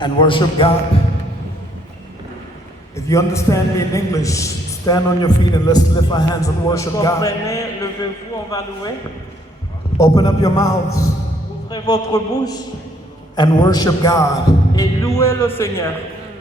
and worship God. If you understand me in English, stand on your feet and let's lift our hands and worship God. Comprenez, levez-vous, on va louer. Open up your mouths Ouvrez votre bouche and worship God. et louez le Seigneur.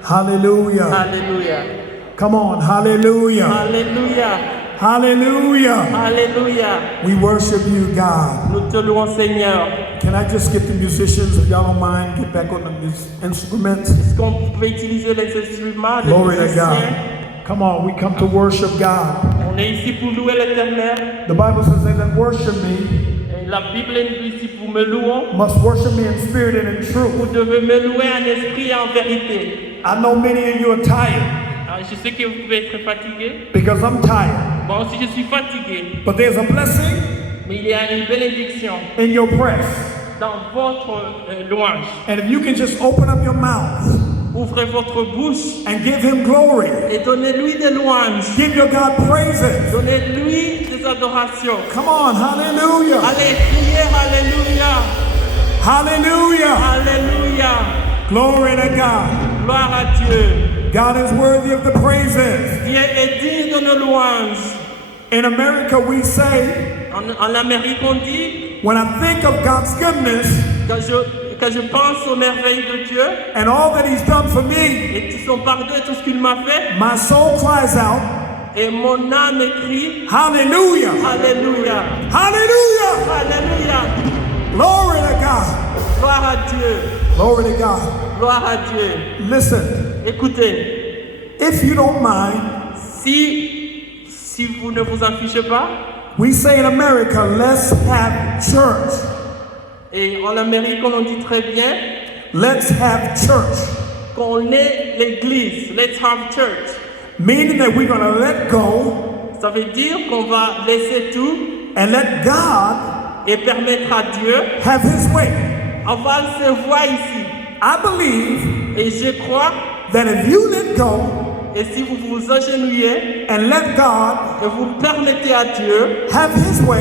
Hallelujah. Alléluia. Come on, hallelujah. Alléluia. Hallelujah. Alléluia. We worship you, God. Nous te louons, Seigneur. Can I just get the musicians, if y'all don't mind, get back on the instruments? Est-ce qu'on pouvait utiliser les instruments, les Glory to musiciens? God. Come on, we come to worship God. On est ici pour louer l'Éternel. The Bible says they that worship me Et la Bible nous dit ici pour me louer. must worship me in spirit and in truth. Vous devez me louer en esprit et en vérité. I know many of you are tired Alors, je sais que vous pouvez être fatigué. because I'm tired. Moi aussi, je suis fatigué. But there's a blessing Mais il y a une bénédiction in your praise. dans votre louange. And if you can just open up your mouth Ouvrez votre bouche and give him glory, et donnez-lui des louanges. give your God praises. Donnez-lui des adorations. Come on, hallelujah. Allez, priez, alléluia. Hallelujah. Alléluia. Glory to God. Gloire à Dieu. God is worthy of the praises. Dieu est digne de nos louanges. In America, we say, En Amérique, on dit, when I think of God's goodness quand je pense aux merveilles de Dieu and all that he's done for me, et tout son pardon et tout ce qu'il m'a fait, my soul cries out, et mon âme crie, hallelujah. alléluia. Hallelujah. Alléluia. Glory to God. Gloire à Dieu. Glory to God. Gloire à Dieu. Listen, Écoutez, if you don't mind, si vous ne vous en fichez pas, we say in America, let's have church. et en Amérique on dit très bien Let's have church. qu'on est l'église, let's have church. Meaning that we're going to let go Ça veut dire qu'on va laisser tout and let God et permettre à Dieu have his way. avoir ses voix ici. I believe Et je crois, that if you let go et si vous vous agenouillez and let God et vous permettez à Dieu have his way,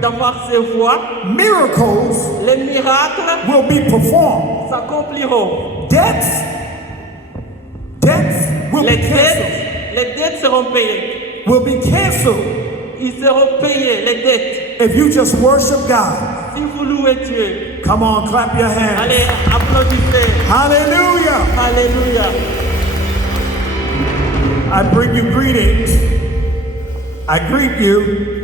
d'avoir ses voix, miracles les miracles will be performed. s'accompliront. Debts will Les be canceled. dettes seront payées. Will be canceled Ils seront payés, les dettes. if you just worship God. Si vous louez Dieu, Come on, clap your hands. allez, applaudissez. Hallelujah. Alléluia. I bring you greetings. I greet you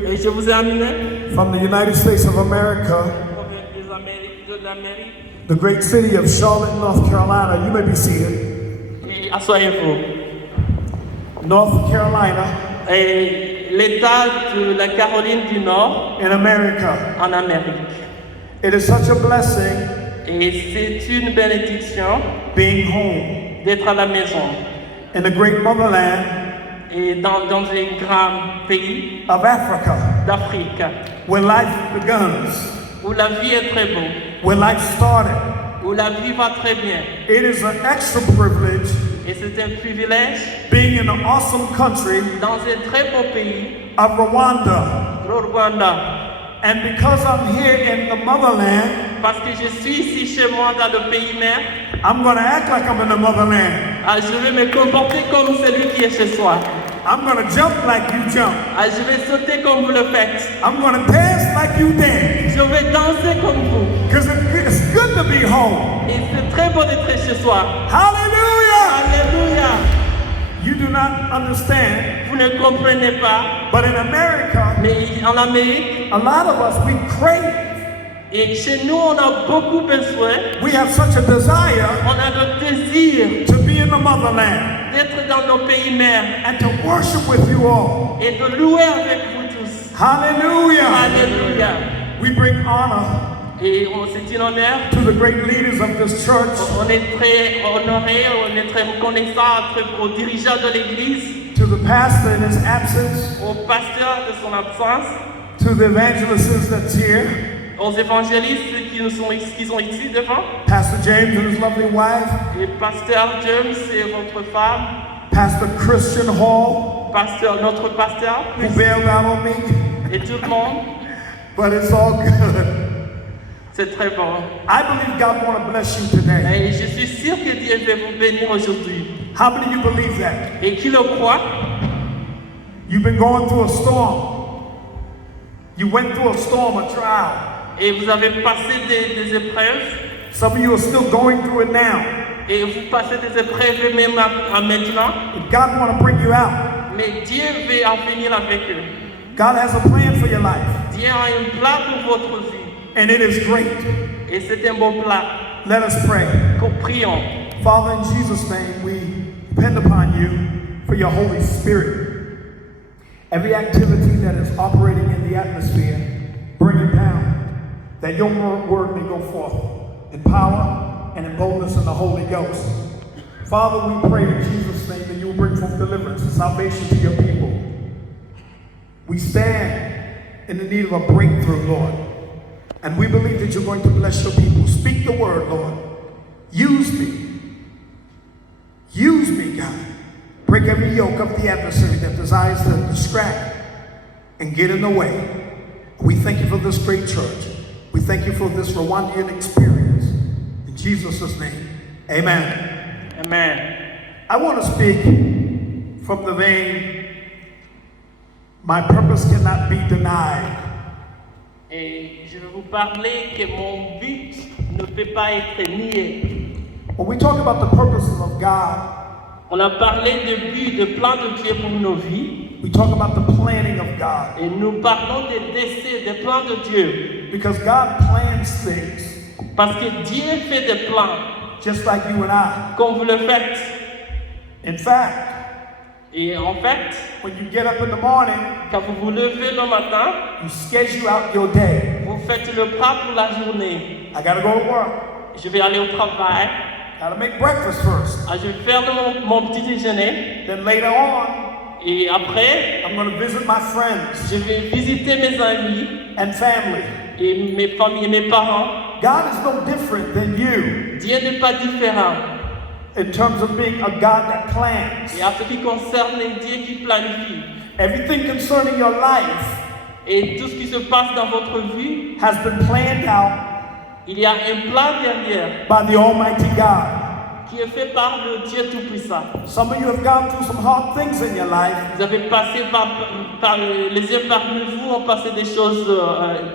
Et je vous ai amené from the United States of America, de l'Amérique. the great city of Charlotte, North Carolina. You may be seated. Et asseyez-vous. North Carolina Et l'État de la Caroline du Nord in America. en Amérique. It is such a blessing Et c'est une bénédiction being home d'être à la maison. in the great motherland Et dans un grand pays of Africa, d'Afrique, where life begins, où la vie est très beau, where life started. où la vie va très bien. It is an extra privilege Et c'est un privilège being in an awesome country dans un très beau pays, of Rwanda. le Rwanda. And because I'm here in the motherland, Parce que je suis ici chez moi dans le pays mère, I'm going to act like I'm in the motherland. je vais me comporter comme celui qui est chez soi. I'm going to jump like you jump. Je vais sauter comme vous le faites. I'm going to dance like you dance. Je vais danser comme vous. Because it's good to be home. Et c'est très beau d'être chez soi. Hallelujah! Alléluia. You do not understand, Vous ne comprenez pas, but in America, mais en Amérique, a lot of us, we crave. et chez nous, on a beaucoup besoin, We have such a desire on a le désir to be in the motherland d'être dans nos pays mères and to worship with you all. et de louer avec vous tous. Hallelujah! Alléluia. We bring honor Et c'est un honneur. to the great leaders of this church, On est très honoré, on est très reconnaissant aux dirigeants de l'Église, to the pastor in his absence, au pasteur de son absence, to the evangelist that's here, aux évangélistes qui sont ici devant, Pastor James and his lovely wife, et pasteur James et votre femme, Pastor Christian Hall, notre pasteur, who bailed out on me, et tout le monde. but it's all good. C'est très bon. I believe God want to bless you today. Et je suis sûr que Dieu vais vous bénir aujourd'hui. How many of you believe that? Et qui le croit? You've been going through a storm. You went through a storm, a trial. Et vous avez passé des épreuves. Some of you are still going through it now. Et vous passez des épreuves même à maintenant. But God want to bring you out. Mais Dieu veut en venir avec eux. God has a plan for your life. Dieu a un plan pour votre vie. And it is great. Et c'est un bon plan. Let us pray. Prions. Father, in Jesus' name, we depend upon you for your Holy Spirit. Every activity that is operating in the atmosphere, bring it down, that your word may go forth in power and in boldness in the Holy Ghost. Father, we pray in Jesus' name that you will bring forth deliverance and salvation to your people. We stand in the need of a breakthrough, Lord, and we believe that you're going to bless your people. Speak the word, Lord. Use me. Use me, God. Break every yoke of the adversary that desires to distract and get in the way. We thank you for this great church. We thank you for this Rwandan experience. In Jesus' name, amen. Amen. I want to speak from the vein, my purpose cannot be denied. Et je vais vous parler que mon but ne peut pas être nié. When we talk about the purposes of God, On a parlé de but, de plan de Dieu pour nos vies. we talk about the planning of God. Et nous parlons des décès, des plans de Dieu. Because God plans things Parce que Dieu fait des plans, just like you and I. comme vous le faites. In fact, Et en fait, when you get up in the morning, quand vous vous levez le matin, you schedule out your day. vous faites le plan pour la journée. I gotta go to work. Je vais aller au travail. Gotta make breakfast first. Je vais faire mon petit déjeuner. Then later on, Et après, I'm gonna visit my friends je vais visiter mes amis and family. et mes familles et mes parents. God is no different than you Dieu n'est pas différent. in terms of being a God that plans. Et en ce qui concerne Dieu qui planifie. Everything concerning your life Et tout ce qui se passe dans votre vie, has been planned out il y a un plan derrière by the Almighty God. qui est fait par le Dieu Tout-Puissant. Some of you have gone through some hard things in your life, Vous avez passé les uns parmi vous ont passé des choses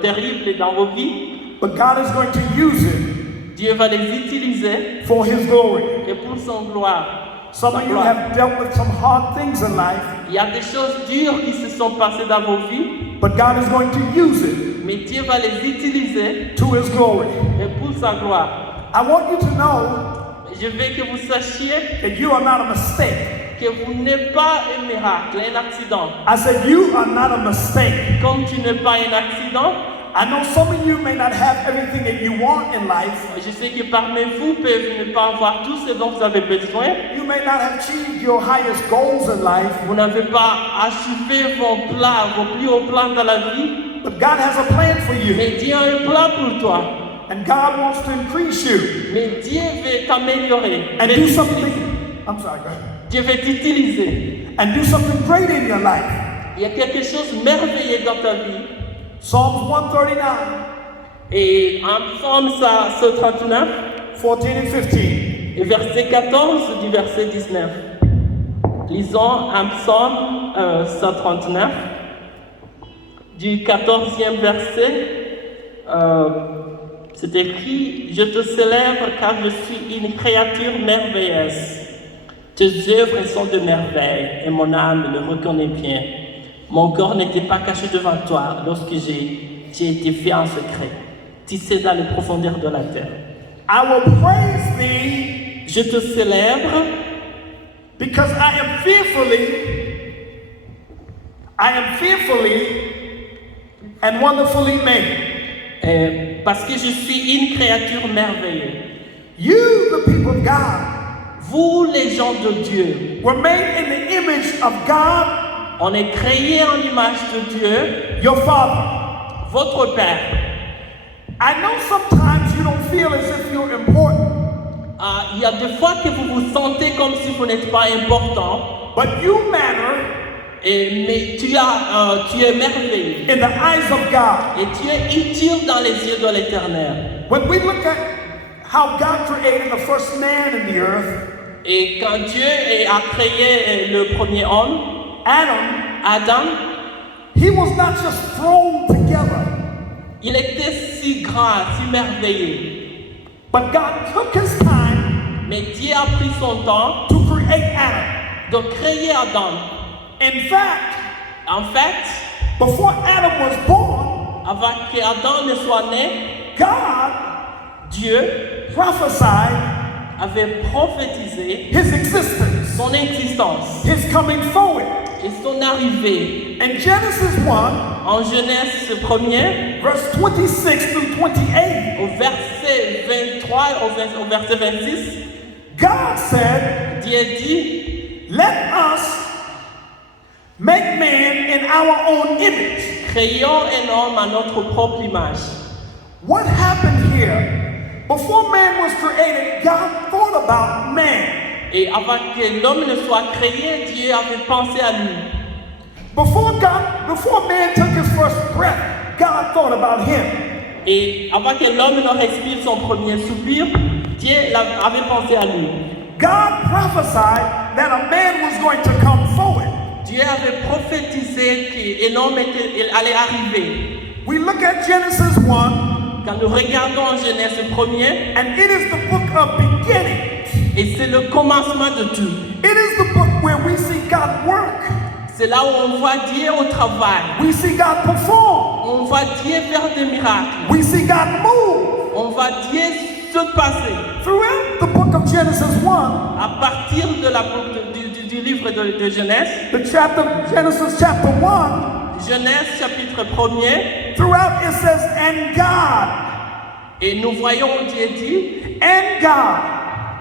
terribles dans vos vies. but God is going to use it Dieu va les utiliser for His glory. et pour son gloire. Some of you have dealt with some hard things in life, Il y a des choses dures qui se sont passées dans vos vies, but God is going to use it mais Dieu va les utiliser to His glory. et pour sa gloire. I want you to know Je veux que vous sachiez that you are not a mistake. que vous n'êtes pas un miracle, un accident. I said, you are not a mistake. Comme tu n'es pas un accident, I know some of you may not have everything that you want in life. je sais que parmi vous peuvent ne pas avoir tout ce dont vous avez besoin. You may not have achieved your highest goals in life, Vous n'avez pas achevé vos plans, vos plus hauts plans dans la vie, but God has a plan for you. mais Dieu a un plan pour toi. And God wants to increase you Mais Dieu veut t'améliorer. and do something. I'm sorry, go ahead. Dieu veut t'utiliser. And do something great in your life. Il y a quelque chose de merveilleux dans ta vie. Psalms 139, Et en Psaume 139, 14 and 15. et verset 14 du verset 19. Lisons un Psaume 139, du 14e verset. C'est écrit: Je te célèbre car je suis une créature merveilleuse. Tes œuvres sont de merveille et mon âme le reconnaît bien. Mon corps n'était pas caché devant toi lorsque j'ai été fait en secret, tissé dans les profondeurs de la terre. I will praise thee Je te célèbre because I am fearfully and wonderfully made. Parce que je suis une créature merveilleuse. You, the people of God, Vous, les gens de Dieu, were made in the image of God, on est créés en l'image de Dieu, your Father. votre Père. I know sometimes you don't feel as if you're important, Il y a des fois que vous vous sentez comme si vous n'êtes pas important, but you matter mais tu es merveilleux. in the eyes of God. Et tu es utile dans les yeux de l'Éternel. When we look at how God created the first man in the earth, Et quand Dieu a créé le premier homme, Adam, he was not just thrown together, il était si grand, si merveilleux. but God took his time Mais Dieu a pris son temps to create Adam. de créer Adam. In fact, En fait, before Adam was born, avant qu'Adam ne soit né, God Dieu prophesied avait prophétisé his existence, son existence his coming forward. et son arrivée. In Genesis 1, En Genèse 1er, verse 26 through 28, au verset 23 au verset 26, God said, Dieu dit, let us make man in our own image. créons un homme à notre propre image. What happened here? Before man was created, God thought about man. Et avant que l'homme ne soit créé, Dieu avait pensé à lui. Before man took his first breath, God thought about him. Et avant que l'homme ne respire son premier soupir, Dieu avait pensé à lui. God prophesied that a man was going to come forward. Dieu avait prophétisé qu'un homme allait arriver. We look at Genesis 1, Quand nous regardons en Genèse 1er, and it is the book of beginnings. et c'est le commencement de tout. It is the book where we see God work. C'est là où on voit Dieu au travail. We see God perform. On voit Dieu faire des miracles. We see God move. On voit Dieu se passer. Throughout the book of Genesis 1, À partir de du livre de Genèse, Genesis chapter 1, Genèse chapitre 1er, throughout it says, and God, et nous voyons Dieu dit, and God,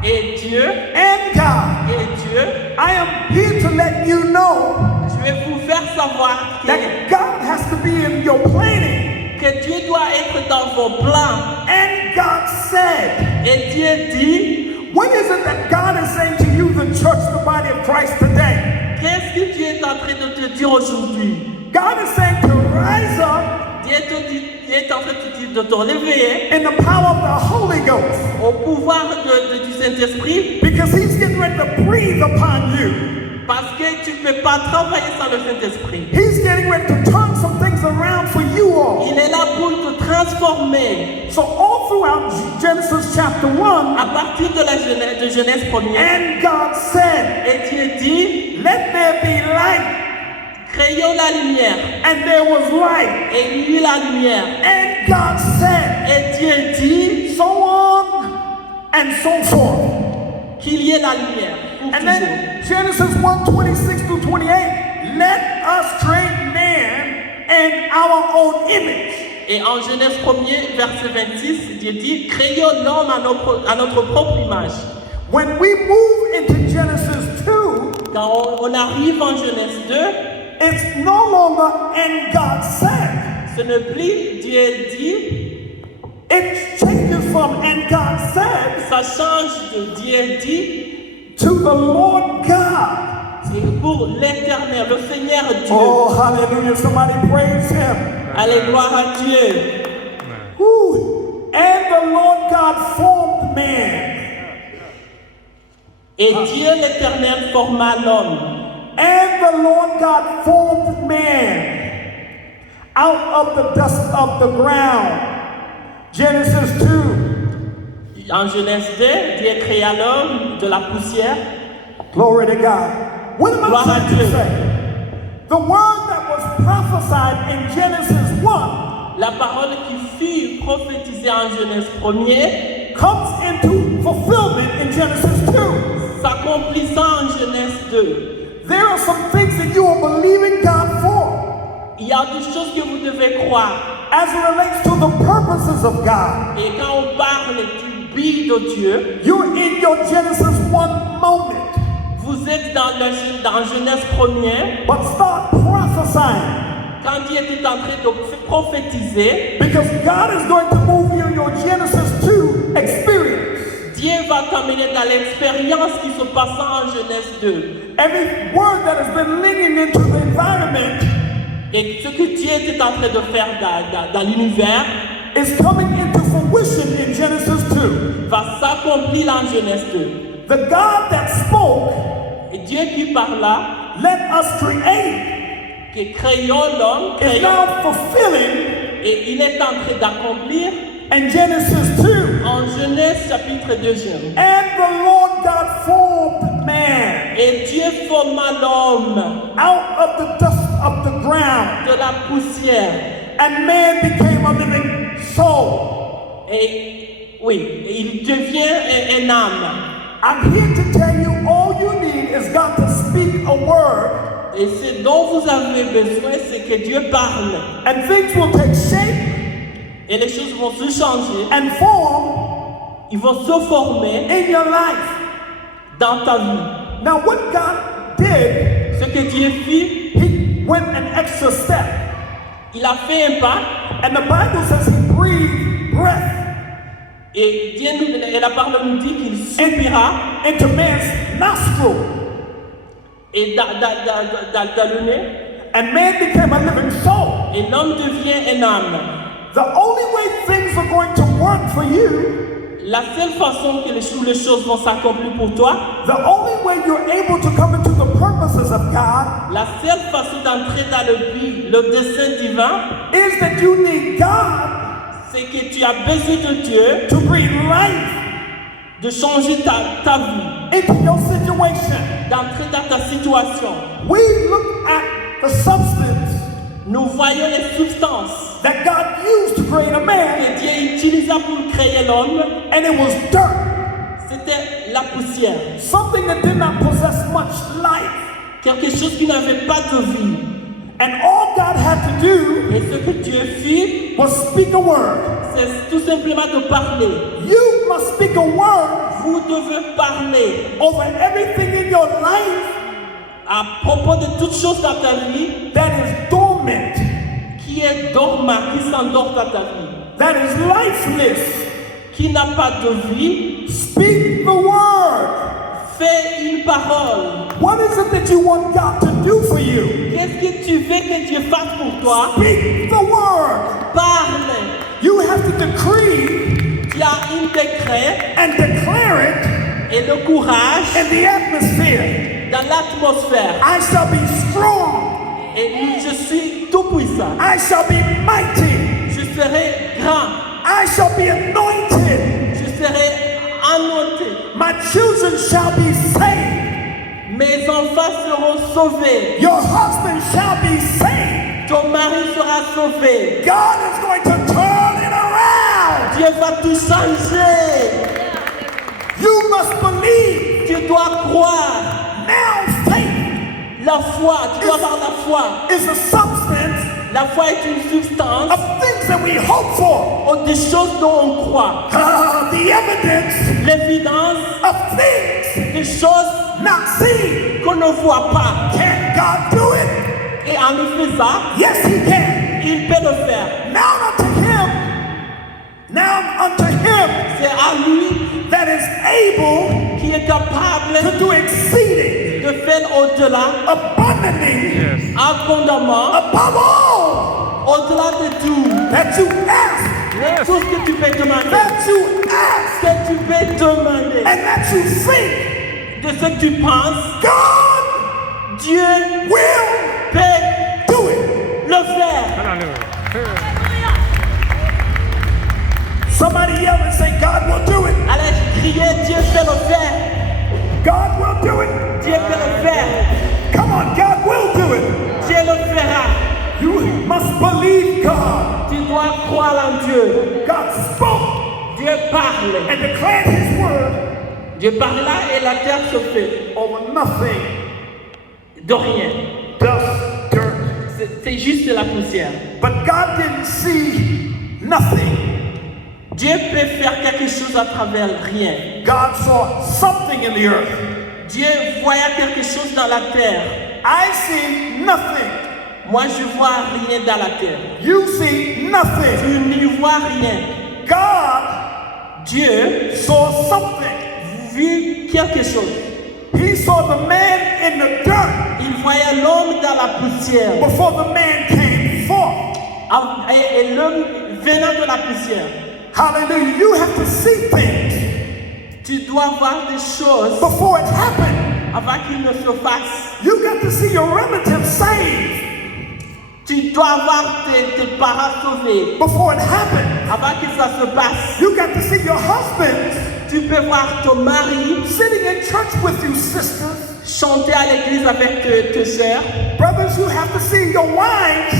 et Dieu, and God. et Dieu, I am here to let you know je vais vous faire savoir that God has to be in your planning. que Dieu doit être dans vos plans. And God said, Et Dieu dit, what is it that God is saying to you, the church, the body of Christ today? qu'est-ce que Dieu est en train de te dire aujourd'hui? God is saying to rise up Dieu est en train de te dire de te réveiller in the power of the Holy Ghost, au pouvoir du Saint-Esprit, because He's getting ready to breathe upon you. parce que tu ne peux pas travailler sans le Saint-Esprit. He's getting ready to turn some things around for you all. Il est là pour te transformer. So all throughout Genesis chapter 1, À partir de la Genèse 1er, and God said, et Dieu dit, let there be light, créons la lumière. and there was light. Et il y eut la lumière. And God said, Et Dieu dit, so on and so forth. qu'il y ait la lumière pour And toujours. then Genesis 1:26 through 28, let us create man in our own image. Et en Genèse 1er, verset 26, Dieu dit, créons l'homme à notre propre image. When we move into Genesis 2, Quand on arrive en Genèse 2, it's no longer and God said. ce n'est plus Dieu dit, It changes from and God said ça change de Dieu dit, to the Lord God. c'est pour l'Éternel, le Seigneur Dieu. Oh, hallelujah. Somebody praise Him. Allez, gloire à Dieu. Woo. And the Lord God formed man. Et Dieu l'Éternel forma l'homme. And the Lord God formed man out of the dust of the ground. Genesis 2. En Genèse 2, Dieu créa l'homme de la poussière. Glory to God. What am I Gloire à trying to Dieu. say? The word that was prophesied in Genesis 1 La parole qui fut prophétisée en Genèse 1er comes into fulfillment in Genesis 2. s'accomplissant en Genèse 2. There are some things that you are believing God for Il y a des choses que vous devez croire. as it relates to the purposes of God. Et quand on parle du but de Dieu, You're in your Genesis 1 moment, vous êtes dans Genèse 1er, but start prophesying quand Dieu était en train de prophétiser, because God is going to move you in your Genesis 2 experience. Dieu va t'amener dans l'expérience qui se passe en Genèse 2. Every word that has been leaning into the environment Et ce que Dieu était en train de faire dans l'univers is coming into fruition in Genesis 2. va s'accomplir en Genèse 2. The God that spoke, Et Dieu qui parla, let us create, qui créons l'homme, is now fulfilling et il est en train d'accomplir in Genesis 2. en Genèse chapitre 2. And the Lord God formed man Et Dieu forma l'homme out of the dust of the ground, de la poussière. and man became a living soul. Et oui, il devient un âme. I'm here to tell you all you need is God to speak a word, Et ce dont vous avez besoin, c'est que Dieu parle. and things will take shape Et les choses vont se changer. and form Ils vont se former in your life. dans ta vie. Now, what God did, Ce que Dieu fit, He went an extra step. il a fait un pas. And the Bible says He breathed breath Et Dieu et la parole nous dit qu'il soupira. into man's nostril, Et dans le nez. and man became a living soul. Et l'homme devient un âme. The only way things are going to work for you, La seule façon que les choses vont s'accomplir pour toi, the only way you're able to come into the purposes of God, la seule façon d'entrer dans le dessein divin, is that you need God c'est que tu as besoin de Dieu to breathe life de changer ta vie, into your situation. d'entrer dans ta situation. We look at the substance Nous voyons les substances that God used to create a man, que Dieu utilisa pour créer l'homme. and it was dirt, C'était la poussière. something that did not possess much life. Quelque chose qui n'avait pas de vie. And all God had to do Et ce que Dieu fit, was speak a word. c'est tout simplement de parler. You must speak a word Vous devez parler over everything in your life à propos de toutes choses dans ta vie that is dormant, qui est dormant, qui s'endort dans ta vie, that is lifeless. qui n'a pas de vie. Speak the word. Fais une parole. What is it that you want God to do for you? Qu'est-ce que tu veux que Dieu fasse pour toi? Speak the word. Parle. You have to decree Tu as un décret and declare it et le courage in the atmosphere. dans l'atmosphère. I shall be strong. Et je suis tout puissant. I shall be mighty. Je serai grand. I shall be anointed. Je serai anointé. My children shall be saved. Mes enfants seront sauvés. Your husband shall be saved. Ton mari sera sauvé. God is going to turn it around. Dieu va tout changer. You must believe. Tu dois croire. Now faith La foi, tu dois avoir la foi. is a substance La foi est une substance of things that we hope for. des choses dont on croit. The evidence L'évidence of things des choses not seen. qu'on ne voit pas. Can God do it? Et en le faisant, Yes, He can. il peut le faire. Now unto Him C'est à lui that is able qui est capable to do exceeding, de faire au-delà, abundantly, abondamment, above all au-delà de tout. that you ask, Tout ce que tu peux demander. that you ask, Ce que tu peux demander. and that you think. De ce que tu penses, God Dieu will peut do it. le faire. Somebody yell and say, God will do it. Allez crier, Dieu peut le faire. God will do it. Dieu peut le faire. Come on, God will do it. Dieu le fera. You must believe God. Tu dois croire en Dieu. God spoke Dieu parle. and declared His word Dieu parla et la terre se fait. over nothing, De rien. dust, dirt. C'est juste la poussière. But God didn't see nothing. Dieu peut faire quelque chose à travers rien. God saw something in the earth. Dieu voyait quelque chose dans la terre. I see nothing. Moi, je vois rien dans la terre. You see nothing. Tu n'y vois rien. God Dieu saw something. vit quelque chose. He saw the man in the dirt Il voyait l'homme dans la poussière. before the man came forth. Et l'homme venant de la poussière. Hallelujah. You have to see things Tu dois voir des choses before it happened. avant qu'il ne se fasse. You got to see your relatives saved Tu dois voir tes parents sauvés before it happened. avant que ça se passe. You got to see your husbands Tu peux voir ton mari sitting in church with you, sisters. chanter à l'église avec tes sœurs. Brothers, you have to see your wives.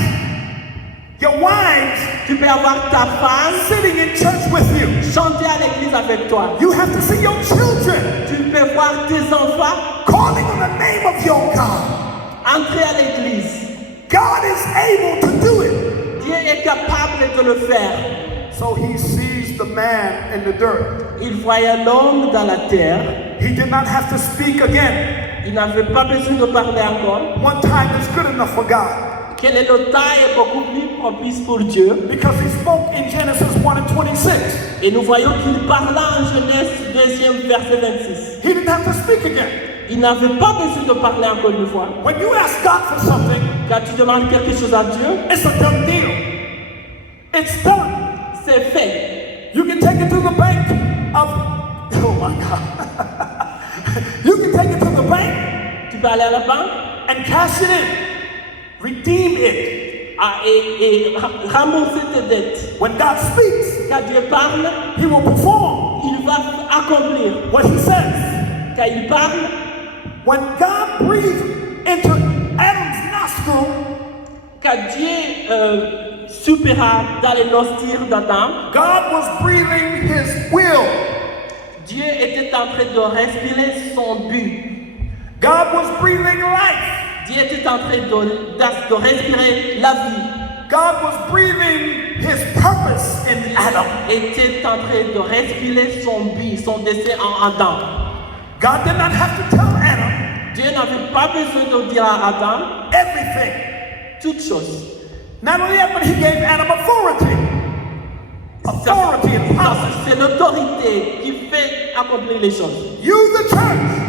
Your wives Tu peux avoir ta femme sitting in church with you. chanter à l'église avec toi. You have to see your children Tu peux voir tes enfants calling on the name of your God. entrer à l'église. God is able to do it. Dieu est capable de le faire. So he sees the man in the dirt. Il voyait l'homme dans la terre. He did not have to speak again. Il n'avait pas besoin de parler encore. One time is good enough for God. Quel est le temps est beaucoup plus propice pour Dieu. Because he spoke in Genesis 1 and 26. Et nous voyons qu'il parla en Genèse 2e verset 26. He didn't have to speak again. Il n'avait pas besoin de parler encore une fois. When you ask God for something, Quand tu demandes quelque chose à Dieu, it's a done deal. It's done. c'est fait. You can take it to the bank of, oh my God. You can take it to the bank Tu peux aller à la banque and cash it in. Redeem it. et rembourser tes dettes. When God speaks, Quand Dieu parle, he will perform il va accomplir. what he says. Quand il parle, When God breathed into Adam's nostril, quand Dieu soupira dans les nostrils d'Adam, God was breathing his will. Dieu était en train de respirer son but. God was breathing life. Dieu était en train de respirer la vie. God was breathing his purpose in Adam. Était en train de respirer son but, son dessein en Adam. God did not have to tell Adam Dieu n'avait pas besoin de dire à Adam everything. toutes choses. Not only that, but he gave Adam authority. Authority and power. C'est l'autorité qui fait accomplir les choses. You, the church,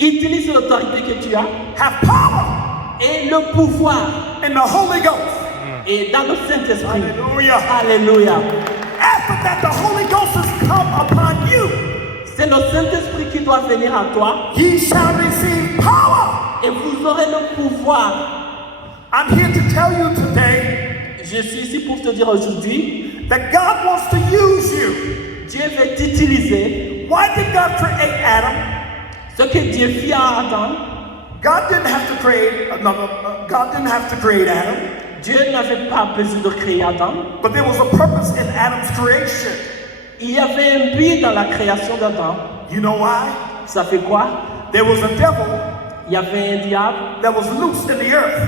Utilise l'autorité que tu as have power et le pouvoir in the Holy Ghost. et dans le Saint-Esprit. Hallelujah. Alléluia. After that, the Holy Ghost has come upon you. C'est le Saint-Esprit qui doit venir à toi Ye shall receive power. et vous aurez le pouvoir. I'm here to tell you today Je suis ici pour te dire aujourd'hui, that God wants to use you. Dieu veut t'utiliser. Why did God create Adam? Ce que Dieu fit à Adam, God didn't have to create God didn't have to create Adam, Dieu n'avait pas besoin de créer Adam. but there was a purpose in Adam's creation. Il y avait un but dans la création d'Adam. You know why? Ça fait quoi? There was a devil Il y avait un diable that was loose in the earth.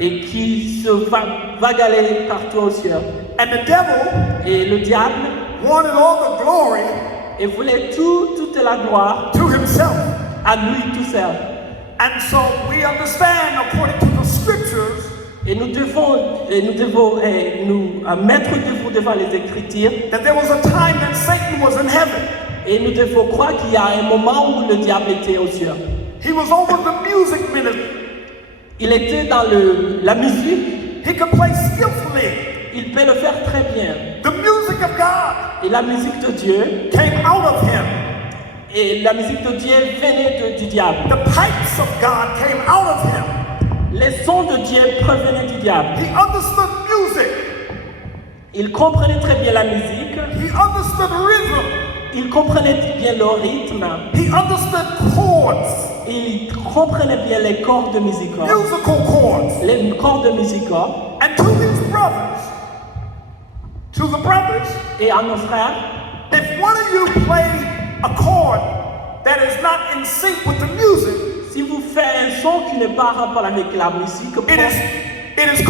et qui se vagaler partout au ciel. And the devil Et le diable wanted all the glory et voulait toute la gloire to himself. à lui tout seul. And so we understand, according to the scriptures, Et nous devons nous mettre devant les Écritures that there was a time that Satan was in heaven. et nous devons croire qu'il y a un moment où le diable était au ciel. He was over the music ministry. Il était dans la musique, He could play skillfully. il peut le faire très bien. The music of God Et la musique de Dieu, came out of him. et la musique de Dieu venait du diable. The pipes of God came out of him. Les sons de Dieu provenaient du diable. He understood music. Il comprenait très bien la musique, He understood rhythm. il comprenait bien le rythme, He understood chords, il comprenait bien les cordes musicales, musical chords. les cordes musicales. And to these brothers, to the brothers, Et à nos frères, if one of you play a chord that is not in sync with the music, si vous faites un son qui n'est pas en rapport avec la musique, it is